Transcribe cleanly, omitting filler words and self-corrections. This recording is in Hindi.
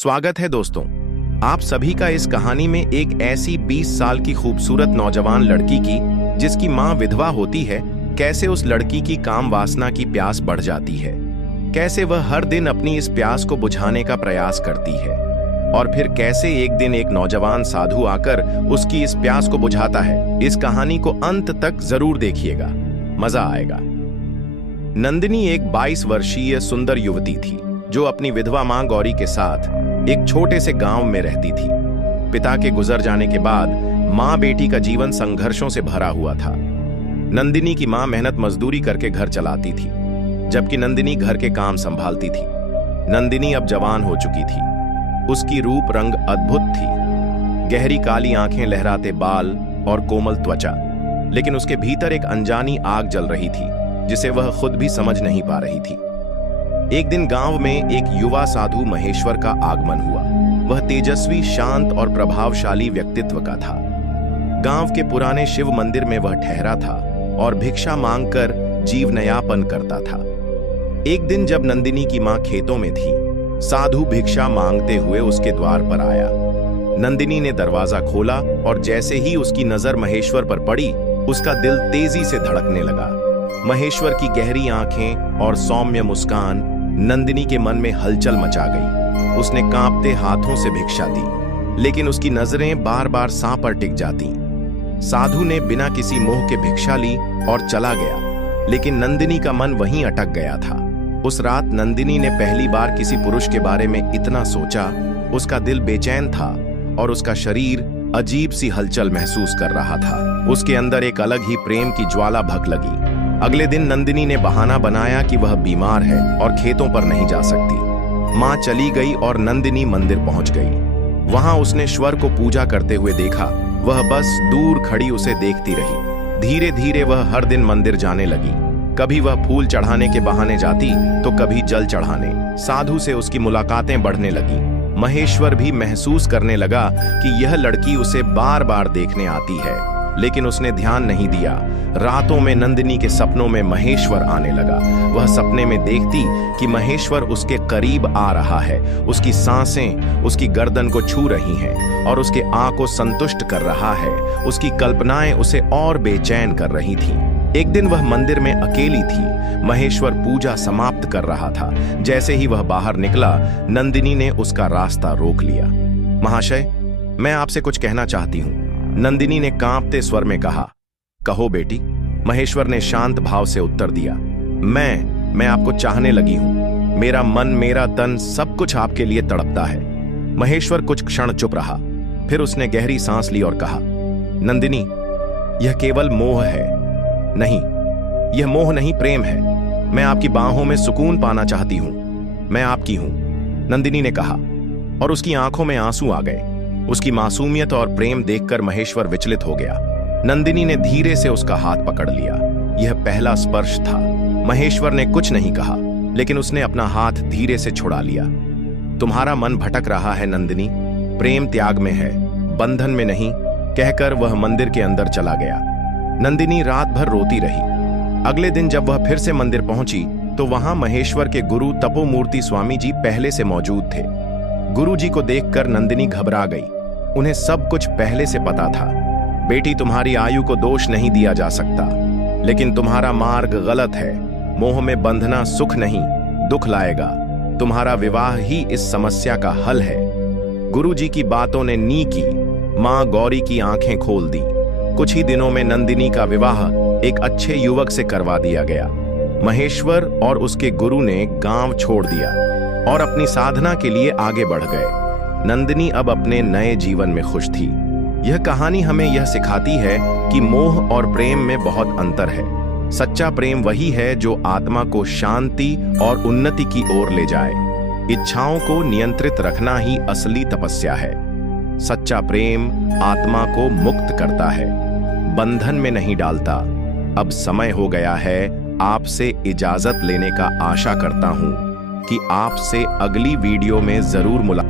स्वागत है दोस्तों। आप सभी का इस कहानी में एक ऐसी 20 साल की खूबसूरत नौजवान लड़की की जिसकी मां विधवा होती है, कैसे उस लड़की की काम वासना की प्यास बढ़ जाती है, कैसे वह हर दिन अपनी इस प्यास को बुझाने का प्रयास करती है और फिर कैसे एक दिन एक नौजवान साधु आकर उसकी इस प्यास को बुझाता है। इस कहानी को अंत तक जरूर देखिएगा, मजा आएगा। नंदिनी एक 22 वर्षीय सुंदर युवती थी जो अपनी विधवा मां गौरी के साथ एक छोटे से गांव में रहती थी। पिता के गुजर जाने के बाद मां बेटी का जीवन संघर्षों से भरा हुआ था। नंदिनी की मां मेहनत मजदूरी करके घर चलाती थी, जबकि नंदिनी घर के काम संभालती थी। नंदिनी अब जवान हो चुकी थी। उसकी रूप रंग अद्भुत थी, गहरी काली आंखें, लहराते बाल और कोमल त्वचा, लेकिन उसके भीतर एक अनजानी आग जल रही थी जिसे वह खुद भी समझ नहीं पा रही थी। एक दिन गांव में एक युवा साधु महेश्वर का आगमन हुआ। वह तेजस्वी, शांत और प्रभावशाली व्यक्तित्व का था। गांव के पुराने शिव मंदिर में वह ठहरा था और भिक्षा मांगकर जीवनयापन करता था। एक दिन जब नंदिनी की मां खेतों में थी, साधु भिक्षा मांगते हुए उसके द्वार पर आया। नंदिनी ने दरवाजा खोला और जैसे ही उसकी नजर महेश्वर पर पड़ी, उसका दिल तेजी से धड़कने लगा। महेश्वर की गहरी आंखें और सौम्य मुस्कान नंदिनी के मन में हलचल मचा गई। उसने कांपते हाथों से भिक्षा दी, लेकिन उसकी नजरें बार बार सांप पर टिक जाती। साधु ने बिना किसी मोह के भिक्षा ली और चला गया, लेकिन नंदिनी का मन वहीं अटक गया था। उस रात नंदिनी ने पहली बार किसी पुरुष के बारे में इतना सोचा। उसका दिल बेचैन था और उसका शरीर अजीब सी हलचल महसूस कर रहा था। उसके अंदर एक अलग ही प्रेम की ज्वाला भग लगी। अगले दिन नंदिनी ने बहाना बनाया कि वह बीमार है और खेतों पर नहीं जा सकती। मां चली गई और नंदिनी मंदिर पहुंच गई। वहां उसने ईश्वर को पूजा करते हुए देखा। वह बस दूर खड़ी उसे देखती रही। धीरे धीरे वह हर दिन मंदिर जाने लगी। कभी वह फूल चढ़ाने के बहाने जाती तो कभी जल चढ़ाने। साधु से उसकी मुलाकातें बढ़ने लगी। महेश्वर भी महसूस करने लगा कि यह लड़की उसे बार बार देखने आती है, लेकिन उसने ध्यान नहीं दिया। रातों में नंदिनी के सपनों में महेश्वर आने लगा। वह सपने में देखती कि महेश्वर उसके करीब आ रहा है। उसकी सांसें उसकी गर्दन को छू रही हैं और उसके आंख को संतुष्ट कर रहा है। उसकी कल्पनाएं उसे और बेचैन कर रही थीं। एक दिन वह मंदिर में अकेली थी। महेश्वर पूजा समाप्त कर रहा था। जैसे ही वह बाहर निकला, नंदिनी ने उसका रास्ता रोक लिया। महाशय, मैं आपसे कुछ कहना चाहती हूँ, नंदिनी ने कांपते स्वर में कहा। कहो बेटी, महेश्वर ने शांत भाव से उत्तर दिया। मैं आपको चाहने लगी हूं। मेरा मन, मेरा तन, सब कुछ आपके लिए तड़पता है। महेश्वर कुछ क्षण चुप रहा, फिर उसने गहरी सांस ली और कहा, नंदिनी, यह केवल मोह है। नहीं, यह मोह नहीं, प्रेम है। मैं आपकी बाहों में सुकून पाना चाहती हूं। मैं आपकी हूं, नंदिनी ने कहा, और उसकी आंखों में आंसू आ गए। उसकी मासूमियत और प्रेम देखकर महेश्वर विचलित हो गया। नंदिनी ने धीरे से उसका हाथ पकड़ लिया। यह पहला स्पर्श था। महेश्वर ने कुछ नहीं कहा, लेकिन उसने अपना हाथ धीरे से छुड़ा लिया। तुम्हारा मन भटक रहा है नंदिनी, प्रेम त्याग में है, बंधन में नहीं, कहकर वह मंदिर के अंदर चला गया। नंदिनी रात भर रोती रही। अगले दिन जब वह फिर से मंदिर पहुंची तो वहां महेश्वर के गुरु तपोमूर्ति स्वामी जी पहले से मौजूद थे। गुरु जी को देखकर नंदिनी घबरा गई। उन्हें सब कुछ पहले से पता था। बेटी, तुम्हारी आयु को दोष नहीं दिया जा सकता, लेकिन तुम्हारा मार्ग गलत है। मोह में बंधना सुख नहीं, दुख लाएगा। तुम्हारा विवाह ही इस समस्या का हल है। गुरु जी की बातों ने नी की। मां गौरी की आंखें खोल दी। कुछ ही दिनों में नंदिनी का विवाह एक अच्छे युवक से करवा दिया गया। महेश्वर और उसके गुरु ने गांव छोड़ दिया और अपनी साधना के लिए आगे बढ़ गए। नंदिनी अब अपने नए जीवन में खुश थी। यह कहानी हमें यह सिखाती है कि मोह और प्रेम में बहुत अंतर है। सच्चा प्रेम वही है जो आत्मा को शांति और उन्नति की ओर ले जाए। इच्छाओं को नियंत्रित रखना ही असली तपस्या है। सच्चा प्रेम आत्मा को मुक्त करता है, बंधन में नहीं डालता। अब समय हो गया है आपसे इजाजत लेने का। आशा करता हूं कि आपसे अगली वीडियो में जरूर मुलाकात